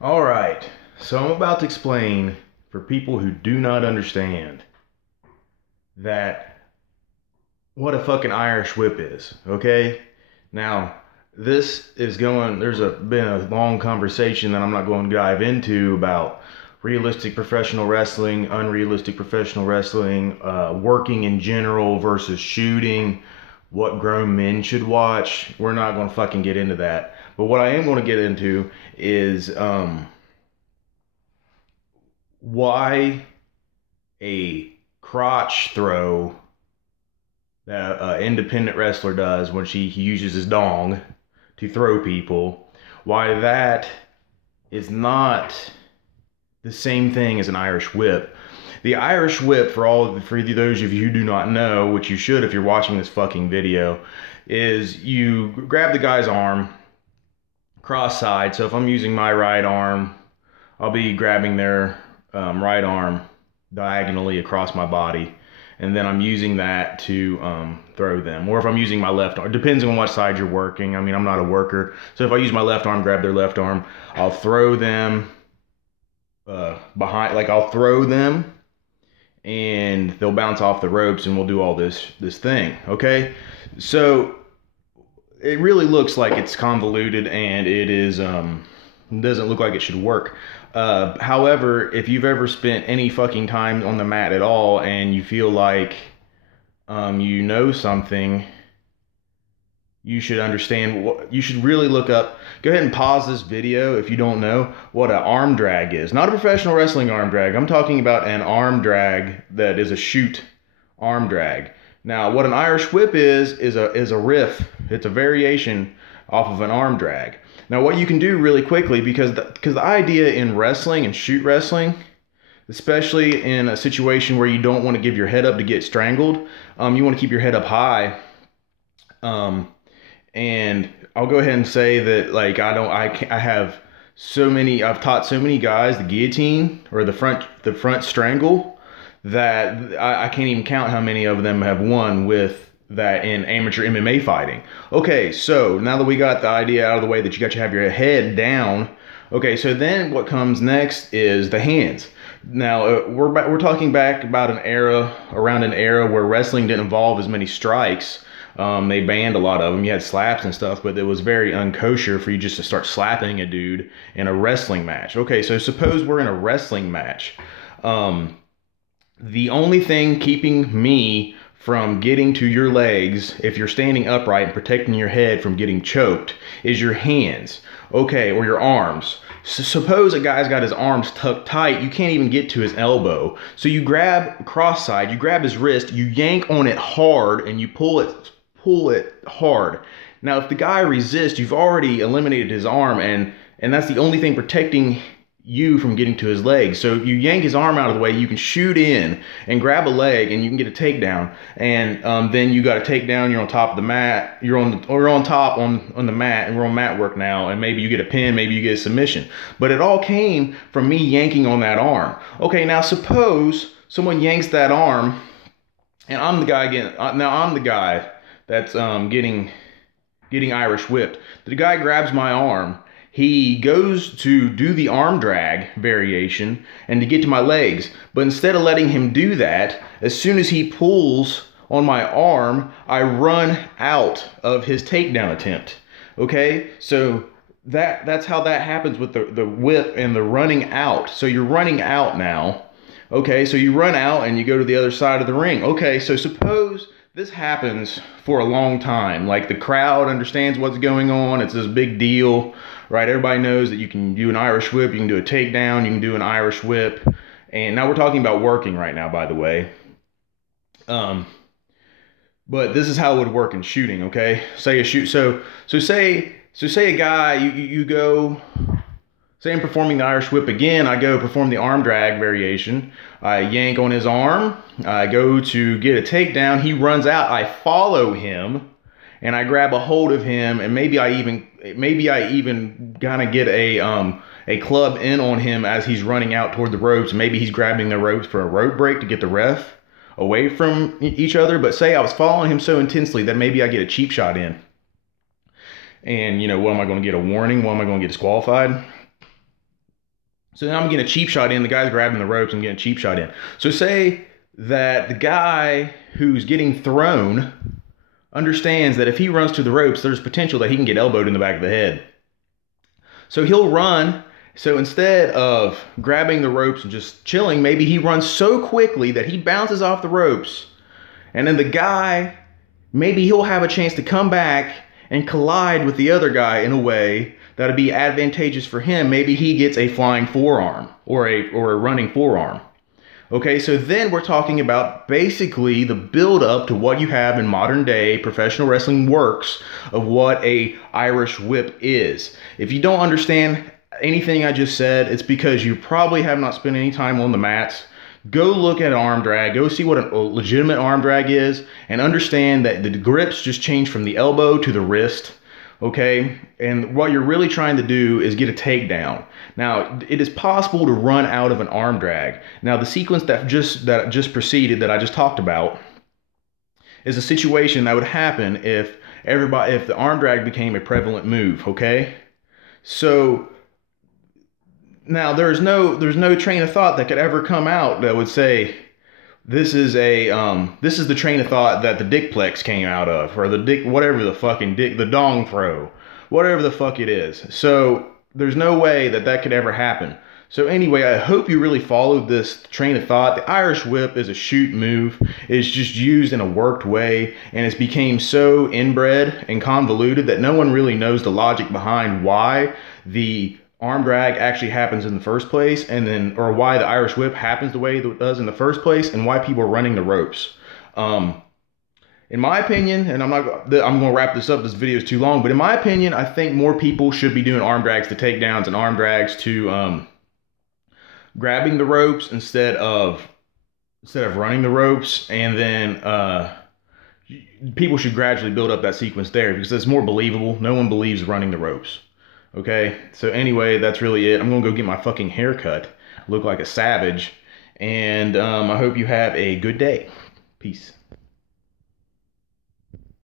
All right, so I'm about to explain for people who do not understand that what a fucking Irish whip is, okay? Now, this is been a long conversation that I'm not going to dive into about realistic professional wrestling, unrealistic professional wrestling, working in general versus shooting, what grown men should watch. We're not going to fucking get into that. But what I am going to get into is why a crotch throw that an independent wrestler does when he uses his dong to throw people, why that is not the same thing as an Irish whip. The Irish whip, for those of you who do not know, which you should if you're watching this fucking video, is you grab the guy's arm cross-side. So if I'm using my right arm, I'll be grabbing their right arm diagonally across my body, and then I'm using that to throw them. Or if I'm using my left arm, depends on what side you're working. I mean, I'm not a worker, so if I use my left arm, grab their left arm, I'll throw them behind, like I'll throw them, and they'll bounce off the ropes, and we'll do all this thing. Okay, so it really looks like it's convoluted, and it is doesn't look like it should work. However, if you've ever spent any fucking time on the mat at all and you feel like you know something, you should understand what you should really look up. Go ahead and pause this video if you don't know what an arm drag is. Not a professional wrestling arm drag. I'm talking about an arm drag that is a shoot arm drag. Now, what an Irish whip is a riff. It's a variation off of an arm drag. Now, what you can do really quickly, because the idea in wrestling and shoot wrestling, especially in a situation where you don't want to give your head up to get strangled, you want to keep your head up high. And I'll go ahead and say that, like, I've taught so many guys the guillotine or the front strangle that I can't even count how many of them have won with that in amateur MMA fighting. Okay, so now that we got the idea out of the way that you got to have your head down, okay, so then what comes next is the hands. Now, we're talking back about around an era where wrestling didn't involve as many strikes. They banned a lot of them. You had slaps and stuff, but it was very unkosher for you just to start slapping a dude in a wrestling match. Okay, so suppose we're in a wrestling match. The only thing keeping me from getting to your legs, if you're standing upright and protecting your head from getting choked, is your hands, okay, or your arms. So suppose a guy's got his arms tucked tight, you can't even get to his elbow. So you grab cross-side, you grab his wrist, you yank on it hard, and you pull it hard. Now, if the guy resists, you've already eliminated his arm, and that's the only thing protecting you from getting to his legs. So if you yank his arm out of the way, you can shoot in and grab a leg, and you can get a takedown. And then you got a takedown. You're on top of the mat. You're on top on the mat, and we're on mat work now. And maybe you get a pin, maybe you get a submission. But it all came from me yanking on that arm. Okay, now suppose someone yanks that arm, and I'm the guy again. Now I'm the guy that's getting Irish whipped. The guy grabs my arm. He goes to do the arm drag variation and to get to my legs. But instead of letting him do that, as soon as he pulls on my arm, I run out of his takedown attempt. Okay? So that's how that happens with the whip and the running out. So you're running out now. Okay, so you run out and you go to the other side of the ring. Okay, so suppose this happens for a long time. Like, the crowd understands what's going on. It's this big deal, right? Everybody knows that you can do an Irish whip, you can do a takedown, you can do an Irish whip. And now we're talking about working right now, by the way. But this is how it would work in shooting, okay? Say a guy, you go. Say I'm performing the Irish whip again, I go perform the arm drag variation. I yank on his arm, I go to get a takedown, he runs out, I follow him, and I grab a hold of him, and maybe I even kind of get a club in on him as he's running out toward the ropes. Maybe he's grabbing the ropes for a rope break to get the ref away from each other. But say I was following him so intensely that maybe I get a cheap shot in. And, you know, what am I going to get? A warning? What am I going to get disqualified? So now I'm getting a cheap shot in. The guy's grabbing the ropes. I'm getting a cheap shot in. So say that the guy who's getting thrown understands that if he runs to the ropes, there's potential that he can get elbowed in the back of the head. So he'll run. So instead of grabbing the ropes and just chilling, maybe he runs so quickly that he bounces off the ropes. And then the guy, maybe he'll have a chance to come back and collide with the other guy in a way that'll be advantageous for him. Maybe he gets a flying forearm or a running forearm. Okay, so then we're talking about basically the build up to what you have in modern day professional wrestling works of what a Irish whip is. If you don't understand anything I just said, it's because you probably have not spent any time on the mats. Go look at arm drag, go see what a legitimate arm drag is, and understand that the grips just change from the elbow to the wrist. Okay, and what you're really trying to do is get a takedown. Now, it is possible to run out of an arm drag. Now, the sequence that just preceded, that I just talked about, is a situation that would happen if the arm drag became a prevalent move. Okay, so now there's no train of thought that could ever come out that would say this is the train of thought that the Dickplex came out of, or the dong throw, whatever the fuck it is. So there's no way that could ever happen. So anyway, I hope you really followed this train of thought. The Irish whip is a shoot move. It's just used in a worked way, and it's became so inbred and convoluted that no one really knows the logic behind why the arm drag actually happens in the first place, or why the Irish whip happens the way it does in the first place, and why people are running the ropes. In my opinion, and I'm going to wrap this up, this video is too long, but in my opinion, I think more people should be doing arm drags to takedowns and arm drags to grabbing the ropes instead of running the ropes, and then people should gradually build up that sequence there because it's more believable. No one believes running the ropes. Okay, so anyway, that's really it. I'm gonna go get my fucking haircut, look like a savage, and I hope you have a good day. Peace.